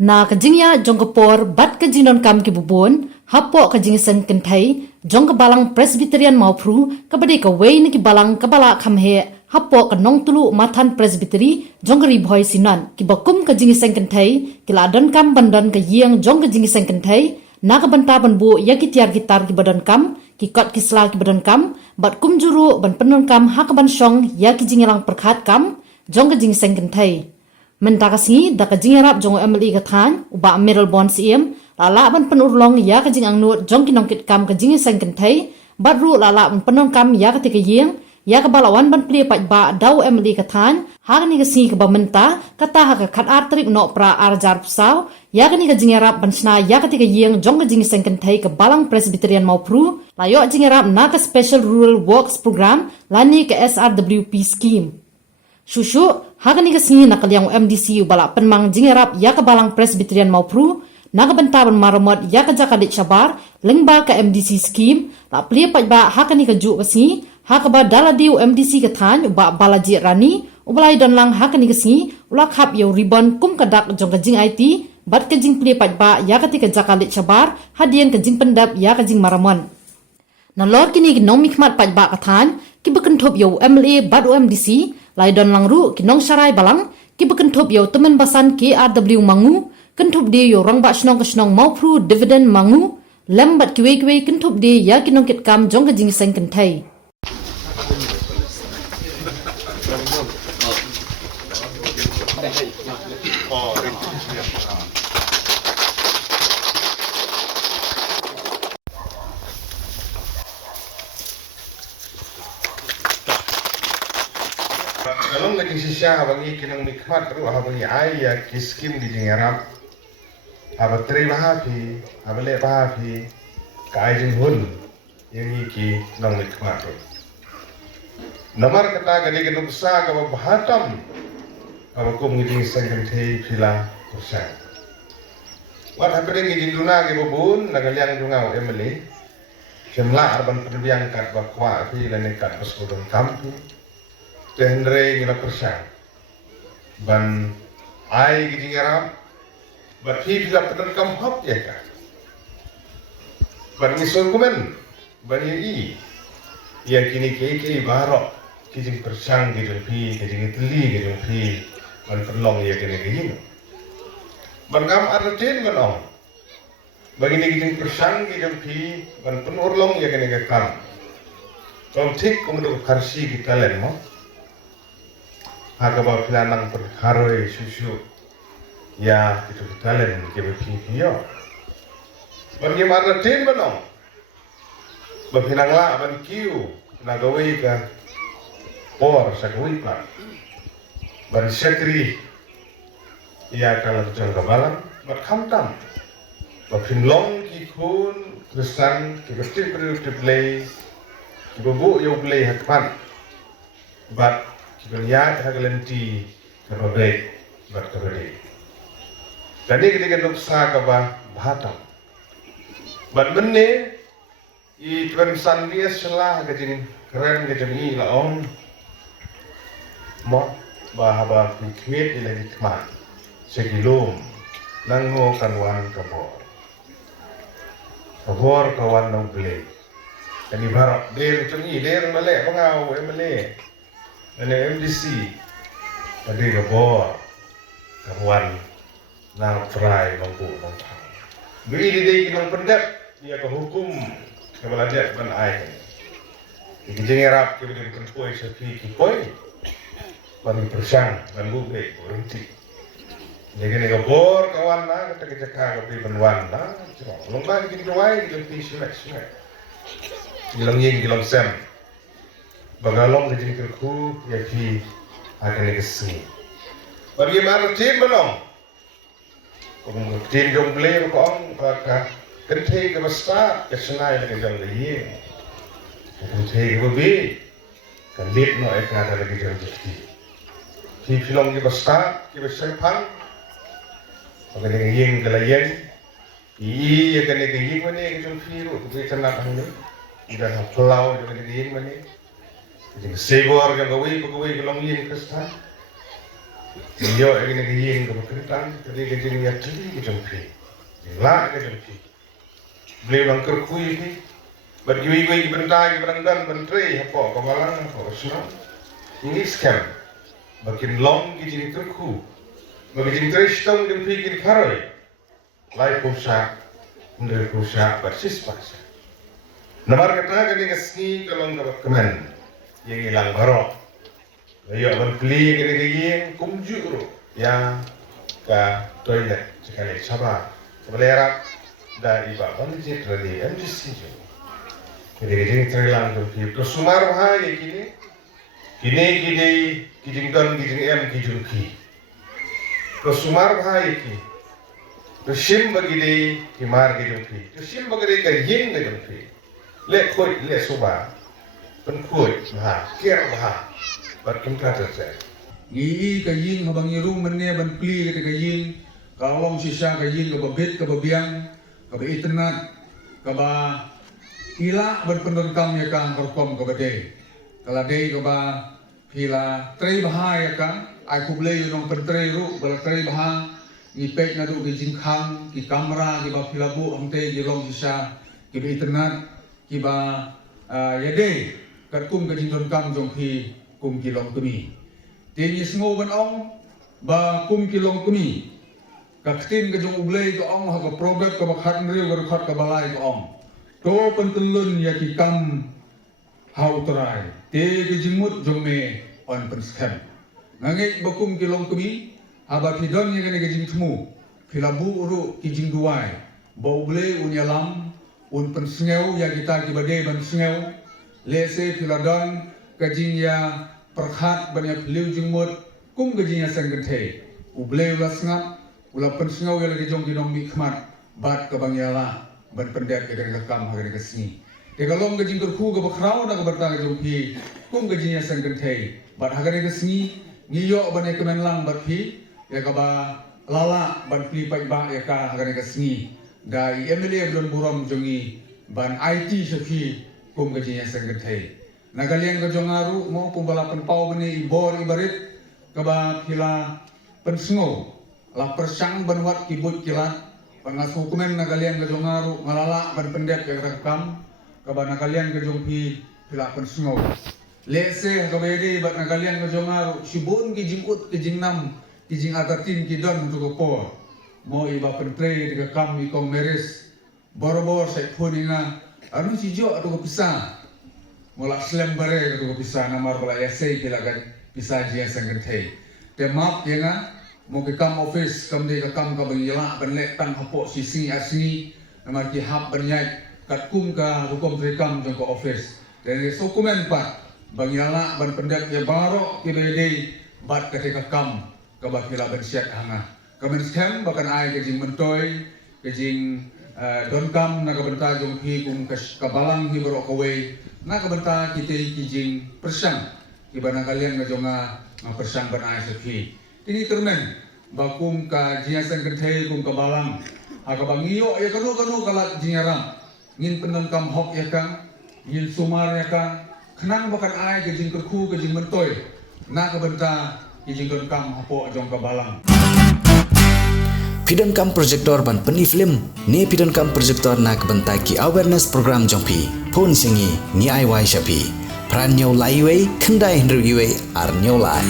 Na kajingya jong kapor bat kajing don kam ki bubon hapo kajing sen kentai jong ka balang Presbyterian maupru kabade ka wei ni ki balang kabala khamhe hapo ka nong tulu mathan Presbytery jong ka ribhoi sinan ki bakum kajing sen kentai ki la don kam bandon ka yiang jong kajing sen kentai na ka banta ban bu ya ki tiar gitar ki badon kam ki kot ki sla ki badon kam bat kum juru ban penon kam ha ka ban shong ya ki jingelang perkhat kam jong kajing sen kentai mentakasi daka jingarap jong emeli kathan uba middle bond siem lala ban penurlong ya ka jing angnut jong kinong kit kam ka jing sang kentai badru lala ban penon kam ya ka tikayeng ya ka balawan ban pli pat ba daw emeli kathan ha ni ka si ka ba menta kata ha ka khat artrik no pra arjar psaw ya ka ni ka jingarap ban sna ya ka tikayeng jong ka jing sang kentai ka balang Presbyterian maupru layo jingarap na ka special rural works program lani ka SRWP scheme Shushu, hagan ni kasi nakaliang MDCU bala penmang jingerap ya ka balang Presbyterian maupru, nakabantaban maramot ya ka jakalit sabar, lengba ka MDC scheme, la plia pa ba hagan ni ka ju kasi, haka ba daladiw MDC ka tan, ba balaji rani, ubalay don lang hagan ni kasi, ulak hap yaw ribbon kum kadak jong ka jing IT, bat ka jing plia pa ba ya ka tika jakalit sabar, hadian ka jing pendap ya ka jing maramon. Na lor kini ginong mikmat pa ba ka tan, kibakentop yaw MLA bat MDC, lai don langru kinong sarai balang ki bekentop yo temen basan KRW mangu kentop de yo rang ba snong ka snong maupru dividend mangu lembat kiwe kentop de ya kinong kit kam jong ka jing seng kentai Kalau lagi sisa bagi kinang nikmat ru bagi ayah kiskim di jingarap aba tri bahapi aba le bahapi kai jing hun yang iki nang nikmat ru nomor kata gadi genuk sa ka bahatam aba kum ngiding sangkan thei phila kursa wat hapre ngiding duna ke bubun nagaliang dungau emeli semla arban perbiang kat bakwa phi lane kat pasudon kampu Tendre ngila persa ban ai gidi ngaram bat hi bila pedan kam hop ya ka ban ngisor kumen ban yi ya kini ke baro kijing persang gidi pi kijing teli gidi pi ban perlong ya kini gidi ban kam artin ban ong bagi ni kijing persang gidi pi ban penurlong ya kini kam kom tik untuk karsi kita len mo Hagabaw pilanang perharoy susu ya itu talen ke bepiyo bagaimana tin banong bapinangla ban kiu nagawi ka por sa gawi pa ban sekri ya kala jang kabalan bat khamtam bapinlong ki kun kristan ki betul betul play ki bobo yo play hatpan bat Kibanyat hagalenti kababek bat kabade. Tadi ketika nuksa kaba bahatam. Bat benne i tuan sandia selah kajing keren kajing i laong mo bahaba pikwet ila hikmat segilum nango kanwan kabor kawan nang beli. Kani barak der cungi der male pengau emale. Ada MDC, ada gabor, kawan, nang fry, bangku, bangku. Beri dia kinong pendek, dia ke hukum, kepala dia ban ai. Iki jengerap kemudian kempoi sepi kipoi, ban persang, ban buke, berhenti. Jadi ni gabor kawan na, kita cakap kepi banwan na, lomba kita doai, kita pi sumek. Gilang ying, gilang sem. Bagalong kejing kerku ya ki akan kesini. Bagaimana tin belum? Kung tin jong beli kong baka kerti ke basta kesenai lagi jong lagi. Kerti ke babi kalit no ekna lagi jong jeti. Ti filong ke basta ke besempang. Bagaimana yeng kelayeng. Iya kan ke yeng mana ke jong firu ke tenak hanya. Ida haplau jong ke yeng mana. Jadi sebor yang gawi pegawai gelong ini kestan, Yo ini ke yin ke berkeritan, tadi ke jing ya tadi ke jengpi, lah ke jengpi. Beli bang kerkui ni, berjui-jui bentai berangdan bentri apa kemalang apa usman. Ini scam. Bakin long ke jing kerku, bagi jing teristong jengpi ke paroi. Lai pusat, mendari pusat persis paksa. Nomor kata ke ni kesni kalau nggak kemen, yang hilang barok. Ayo beli kene kene kumju ya ke toilet sekali sabar sebelerap dari babang je dari MDC jo jadi terlang tu sumar bahaya kini kijington kijing kijungki sumar bahaya ki sim bagi di kimar kijungki sim bagi di kajing kijungki le koi le soba penkoi bah kira bah berkembang saja. Gigi kajing habang irung menne ban pli ke kajing kalong sisa kajing ke babit ke babiang ke internet ke ba hila berpenderkam ya kan korkom ke bade kalade ke ba hila trei bahaya kan ai kuble yunong pentrei ru bal trei bah ni pek na du kajing khang ki kamera ki ba hila bu amte ki long sisa ki internet ki ba yade kat kum kajing don kam jong phi kum kilong kami. Tiada semua ban ong ba kum kilong kami. Kaktin ke jong ublay ke ong haga probab ke bakhat nriu ke khat ke balai ke ong. To pentelun ya ki kam hau terai. Te ke jimut jong me on penskam. Nangik ba kum kilong kami haba kidon ya kene ke jing temu. Filabu uru ki jing duai. Ba ublay unyalam un pensngeu ya kita ki bade ban sngeu. Lese filadon kajing ya perkhat banyak liu jengmut kum kajing ya sanggente ubleu la sngap ula pensngau ya lagi jong dinong mikmat bat ke bangyala ban pendek ke dari kam hari ke sini te kalong kajing kerku ke bakrau na ke bertang jong pi kum kajing ya sanggente bat hari ke sini ngiyo banyak kemenlang bat pi ya ka ba lala ban pli pai ba ya ka hari ke sini dai emele belum buram jongi ban IT sepi kum kajing ya sanggente Nagalian ke jongaru mo pembalapan pau bani ibor ibarit keba kila pensngo la persang banwat kibut kilat pangasu kumen nagalian ke jongaru ngalala ban pendek ke rekam keba nagalian ke jongpi kila pensngo lese kabede bat nagalian ke jongaru sibun ki jingkut ki jingnam ki jing atatin ki don untuk ko mo iba pentre ke kam ikong meris borobor sai puninga anu cijo atau pisah mula slam bare ke pisah namar bala yasai kilagan pisah dia sanggente te map yenga mo ke kam office kam de kam ka bangila banle tang hapo sisi asni namar ki hap banyai kat kum ka hukum rekam jong ko office dan dokumen pat bangila ban pendek ya baro ki bede bat ketika kam ka bakila ban siat hanga kamen scam bakan ai ke jing mentoy ke jing don kam na ka benta jong hi kum ka balang hi baro kowe na kabanta kita kijing persang ibana kalian ngajonga persang ban ai sepi ini termen bakum ka jiasan kenthe kum ka balang aga bangiyo ya kanu kalat jingaram ngin penem kam hok ya kang ngin sumar ya kang kenang bakan ai kijing kerku kijing mentoy na kabanta kijing don kam hapo jong ka balang Pidon kam projector ban peni film ne pidon kam projector nak bentai ki awareness program jongpi phone singi ni ai wai shapi pran nyau lai wei khandai hendru gi wei ar nyau lai